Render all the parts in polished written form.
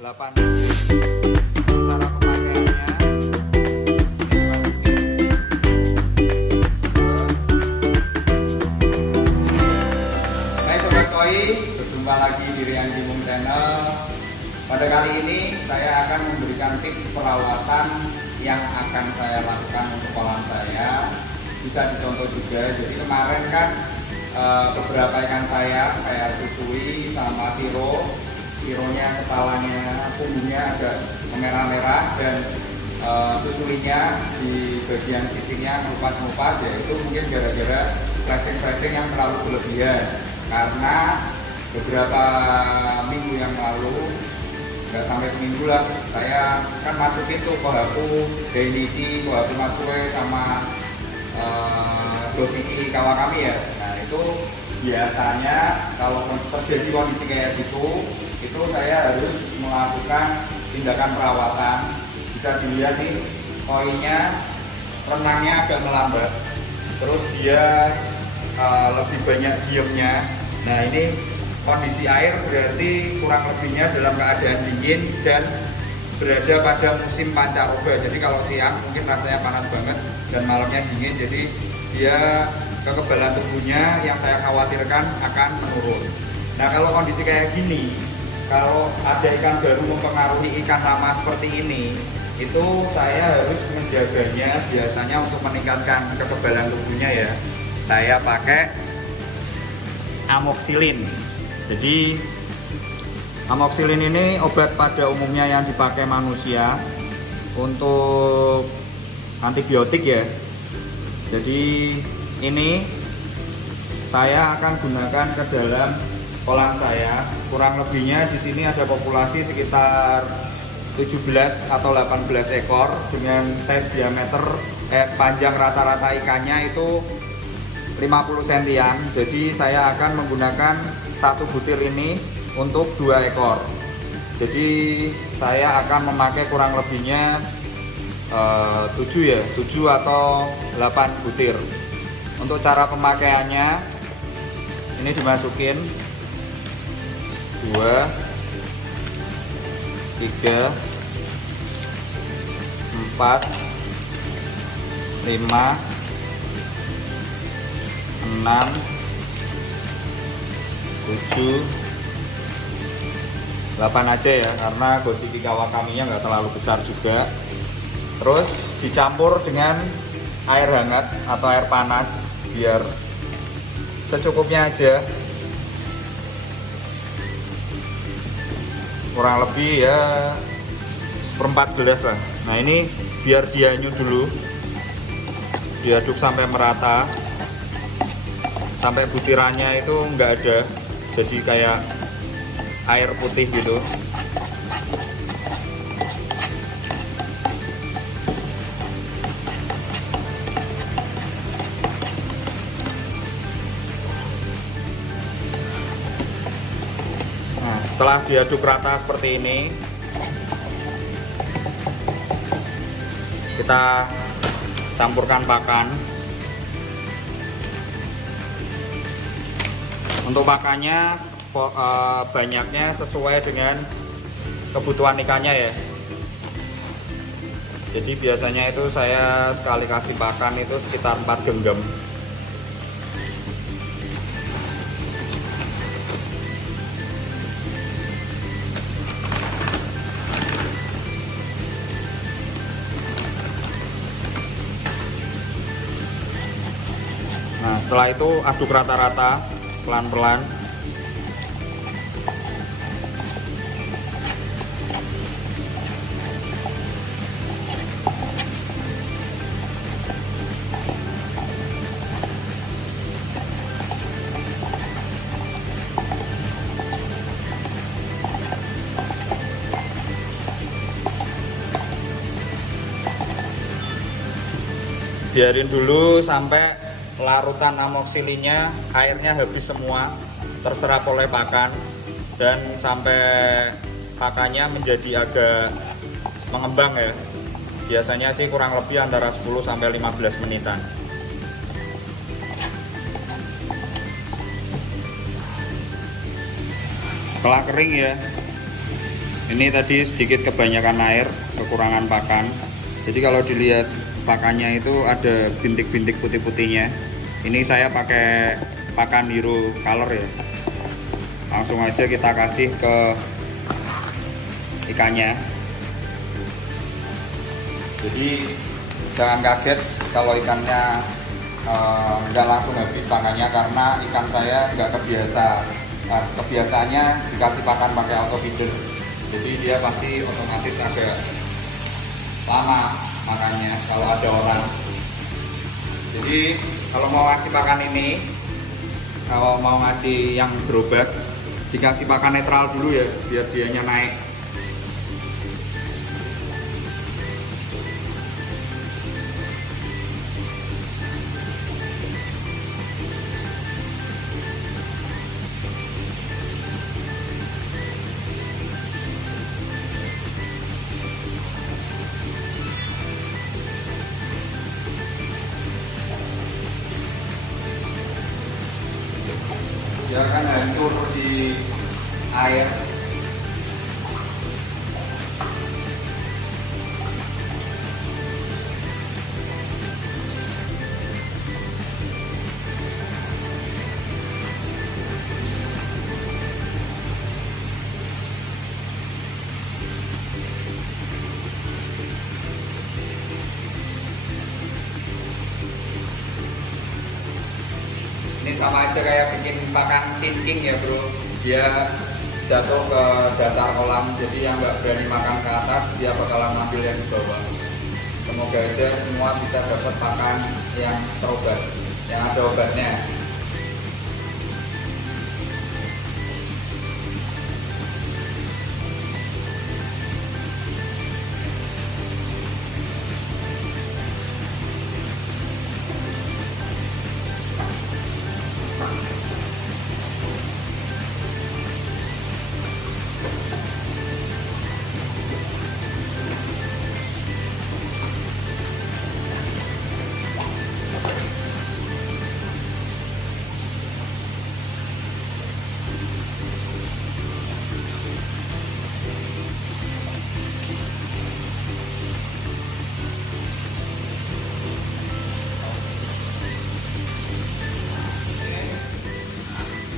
8 cara pemakaiannya. Hai Sobat Koi, berjumpa lagi di Rian Gimung Channel. Pada kali ini saya akan memberikan tips perawatan yang akan saya lakukan untuk kolam saya. Bisa dicontoh juga. Jadi kemarin kan beberapa ikan saya kayak susui sama sironya, kepalanya, punggungnya agak merah-merah, dan susulinya di bagian sisinya ngelupas-ngelupas, ya itu mungkin gara-gara flashing yang terlalu berlebihan. Karena beberapa minggu yang lalu, nggak sampai seminggu lah, saya kan masukin tuh kohaku, Dainichi, kohaku Matsue sama Dosiki Kawakami ya. Nah itu biasanya kalau terjadi kondisi kayak gitu, itu saya harus melakukan tindakan perawatan. Bisa dilihat nih, koinya renangnya agak melambat, terus dia lebih banyak diemnya. Nah ini kondisi air berarti kurang lebihnya dalam keadaan dingin dan berada pada musim pancaroba. Jadi kalau siang mungkin rasanya panas banget dan malamnya dingin, jadi dia kekebalan tubuhnya yang saya khawatirkan akan menurun. Nah kalau kondisi kayak gini, kalau ada ikan baru mempengaruhi ikan lama seperti ini, itu saya harus menjaganya. Biasanya untuk meningkatkan kekebalan tubuhnya ya, saya pakai amoxicillin. Jadi amoxicillin ini obat pada umumnya yang dipakai manusia untuk antibiotik ya. Jadi ini saya akan gunakan ke dalam kolam saya. Kurang lebihnya di sini ada populasi sekitar 17 atau 18 ekor dengan size diameter panjang rata-rata ikannya itu 50 cm. Jadi saya akan menggunakan satu butir ini untuk 2 ekor. Jadi saya akan memakai kurang lebihnya 7 atau 8 butir. Untuk cara pemakaiannya, ini dimasukin 2, 3, 4, 5, 6, 7, 8 aja ya, karena Dosiki Kawakaminya nggak terlalu besar juga. Terus dicampur dengan air hangat atau air panas biar secukupnya aja, kurang lebih ya 1/4 gelas lah. Nah ini biar dianyut dulu, diaduk sampai merata, sampai butirannya itu nggak ada, jadi kayak air putih gitu. Nah, setelah diaduk rata seperti ini, kita campurkan pakan. Untuk pakannya banyaknya sesuai dengan kebutuhan ikannya ya. Jadi biasanya itu saya sekali kasih pakan itu sekitar 4 genggam. Nah setelah itu aduk rata-rata pelan-pelan. Biarin dulu sampai larutan amoksilinnya airnya habis semua, terserap oleh pakan, dan sampai pakannya menjadi agak mengembang ya. Biasanya sih kurang lebih antara 10 sampai 15 menitan. Setelah kering ya, Ini tadi sedikit kebanyakan air, kekurangan pakan. Jadi kalau dilihat pakannya itu ada bintik-bintik putih-putihnya. Ini saya pakai pakan hero color ya. Langsung aja kita kasih ke ikannya. Jadi jangan kaget kalau ikannya nggak langsung habis pakannya, karena ikan saya nggak kebiasaannya dikasih pakan pakai auto feeder. Jadi dia pasti otomatis agak lama makannya kalau ada orang. Jadi kalau mau ngasih pakan ini, kalau mau ngasih yang gerobak, dikasih pakan netral dulu ya, biar dianya naik. Dia akan hancur di air. Ini sama aja kayak bikin pakan sinking ya bro, dia jatuh ke dasar kolam, jadi yang nggak berani makan ke atas dia bakalan ambil yang di bawah. Semoga aja semua bisa dapat pakan yang terobat, yang ada obatnya.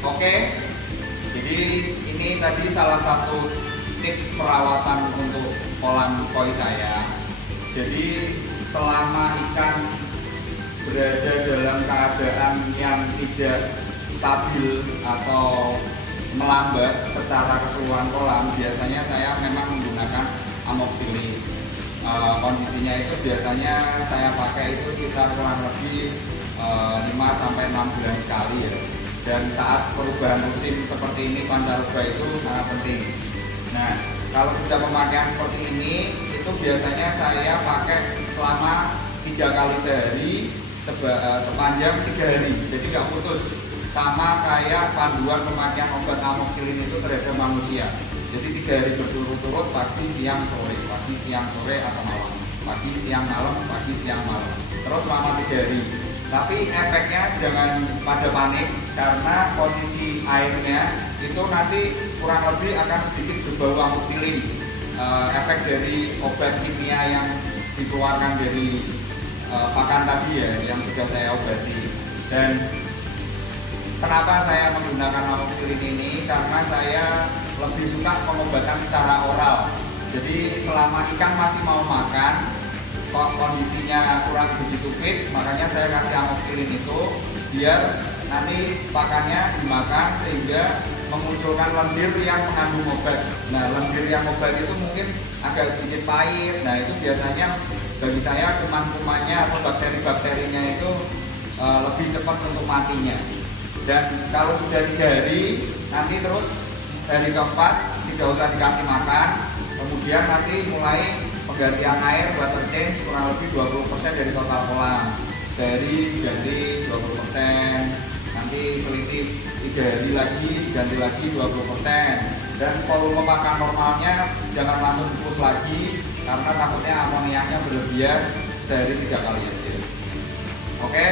Oke, jadi ini tadi salah satu tips perawatan untuk kolam koi saya. Jadi selama ikan berada dalam keadaan yang tidak stabil atau melambat secara keseluruhan kolam, biasanya saya memang menggunakan amoxicillin. Kondisinya itu biasanya saya pakai itu sekitar kurang lebih 5-6 bulan sekali ya. Dan saat perubahan musim seperti ini, pancaroba itu sangat penting. Nah, kalau sudah pemakaian seperti ini, itu biasanya saya pakai selama 3 kali sehari sepanjang 3 hari. Jadi nggak putus, sama kayak panduan pemakaian obat amoxicillin itu terhadap manusia. Jadi 3 hari berturut-turut, pagi, siang, sore, pagi, siang, sore atau malam, pagi, siang, malam, pagi, siang, malam. Terus selama 3 hari. Tapi efeknya jangan pada panik, karena posisi airnya itu nanti kurang lebih akan sedikit berbau amoxicillin, efek dari obat kimia yang dikeluarkan dari pakan tadi ya, yang sudah saya obati. Dan kenapa saya menggunakan amoxicillin ini? Karena saya lebih suka pengobatan secara oral. Jadi selama ikan masih mau makan, kondisinya kurang begitu fit, makanya saya kasih amoxicillin itu biar nanti pakannya dimakan sehingga memunculkan lendir yang mengandung obat. Nah, lendir yang obat itu mungkin agak sedikit pahit. Nah, itu biasanya bagi saya kuman-kumannya atau bakteri-bakterinya itu lebih cepat untuk matinya. Dan kalau sudah 3 hari, nanti terus hari keempat tidak usah dikasih makan, kemudian nanti mulai penggantian air, water change kurang lebih 20% dari total kolam. Sehari diganti 20%, nanti selisih 3 hari lagi diganti lagi 20%. Dan volume pakan normalnya jangan langsung push lagi, karena takutnya amoniaknya berlebihan. Sehari 3 kali aja. Oke,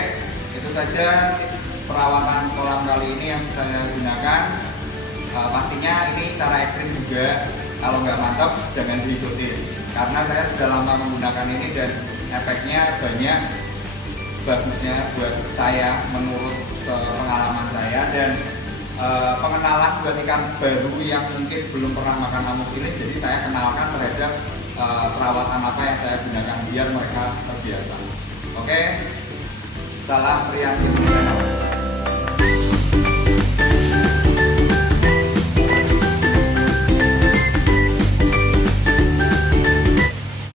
itu saja tips perawatan kolam kali ini yang saya gunakan. Pastinya ini cara ekstrim juga, Kalau nggak mantap jangan diikuti, karena saya sudah lama menggunakan ini dan efeknya banyak bagusnya buat saya menurut pengalaman saya. Dan pengenalan buat ikan baru yang mungkin belum pernah makan amoxicillin, jadi saya kenalkan terhadap perawatan apa yang saya gunakan biar mereka terbiasa. Oke, salam Rian.